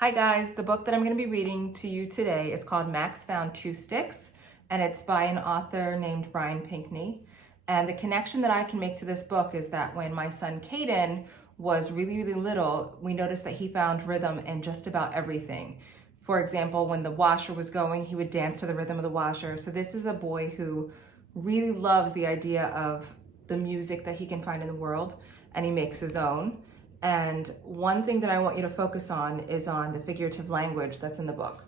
Hi guys, the book that I'm going to be reading to you today is called Max Found Two Sticks, and it's by an author named Brian Pinkney. And the connection that I can make to this book is that when my son Caden was really little, we noticed that he found rhythm in just about everything. For example, when the washer was going, he would dance to the rhythm of the washer. So this is a boy who really loves the idea of the music that he can find in the world, and he makes his own. And one thing that I want you to focus on is on the figurative language that's in the book.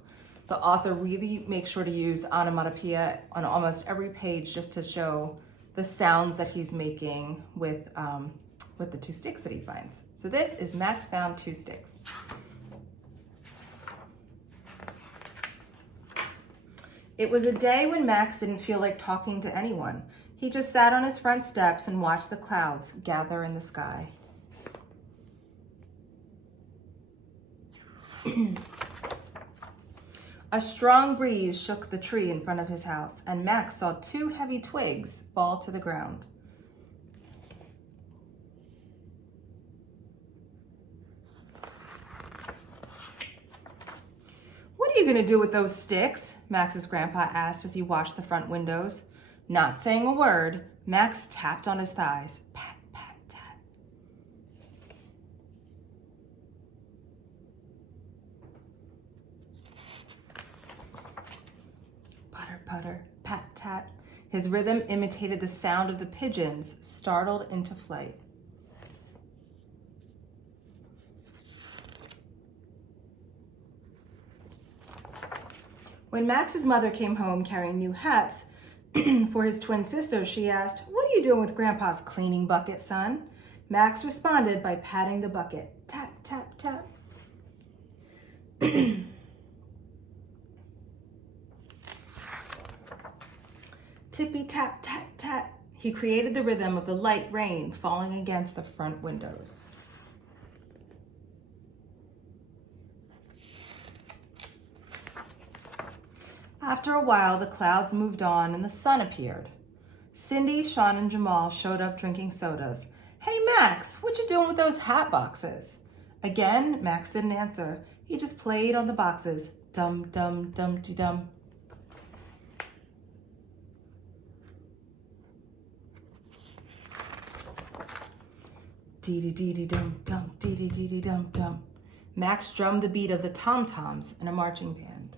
The author really makes sure to use onomatopoeia on almost every page just to show the sounds that he's making with the two sticks that he finds. So this is Max Found Two Sticks. It was a day when Max didn't feel like talking to anyone. He just sat on his front steps and watched the clouds gather in the sky. A strong breeze shook the tree in front of his house, and Max saw two heavy twigs fall to the ground. "What are you going to do with those sticks?" Max's grandpa asked as he watched the front windows. Not saying a word, Max tapped on his thighs. Pat, pat, tat. Putter, putter, pat, tat. His rhythm imitated the sound of the pigeons startled into flight. When Max's mother came home carrying new hats for his twin sisters, she asked, "What are you doing with Grandpa's cleaning bucket, son?" Max responded by patting the bucket. Tap, tap, tap. Tippy tap, tap, tap. He created the rhythm of the light rain falling against the front windows. After a while, the clouds moved on and the sun appeared. Cindy, Sean, and Jamal showed up drinking sodas. "Hey, Max, what you doing with those hat boxes?" Again, Max didn't answer. He just played on the boxes. Dum, dum, dum-de-dum. Dee-dee-dee-dee-dum-dum, dee-dee-dee-dee-dum-dum. Max drummed the beat of the tom-toms in a marching band.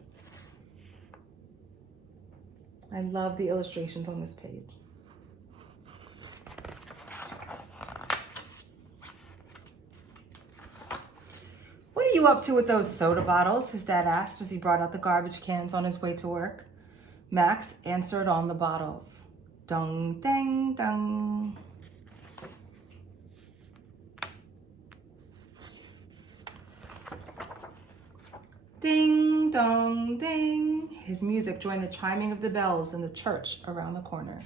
I love the illustrations on this page. "What are you up to with those soda bottles?" his dad asked as he brought out the garbage cans on his way to work. Max answered on the bottles. Dung, dang, dung. Ding, dong, ding. His music joined the chiming of the bells in the church around the corner.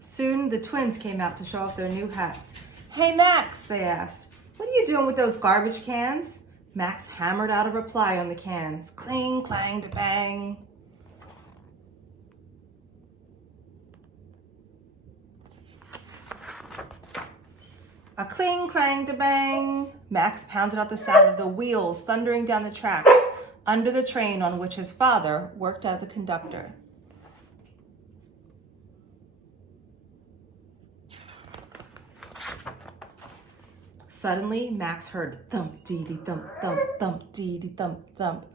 Soon the twins came out to show off their new hats. "Hey, Max," they asked, "what are you doing with those garbage cans?" Max hammered out a reply on the cans. Cling, clang, to bang. A cling, clang, to bang. Max pounded out the sound of the wheels thundering down the tracks under the train on which his father worked as a conductor. Suddenly, Max heard thump, dee-dee, thump, thump, thump, dee-dee, thump, thump,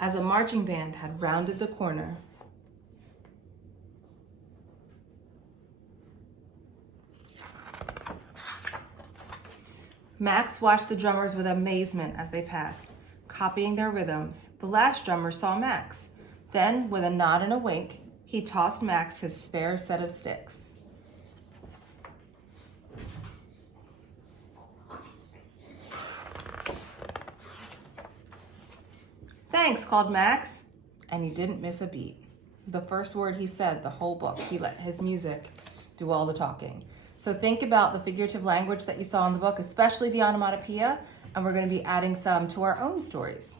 as a marching band had rounded the corner. Max watched the drummers with amazement as they passed, copying their rhythms. The last drummer saw Max. Then, with a nod and a wink, he tossed Max his spare set of sticks. "Thanks," called Max, and he didn't miss a beat. It was the first word he said the whole book. He let his music do all the talking. So think about the figurative language that you saw in the book, especially the onomatopoeia, and we're going to be adding some to our own stories.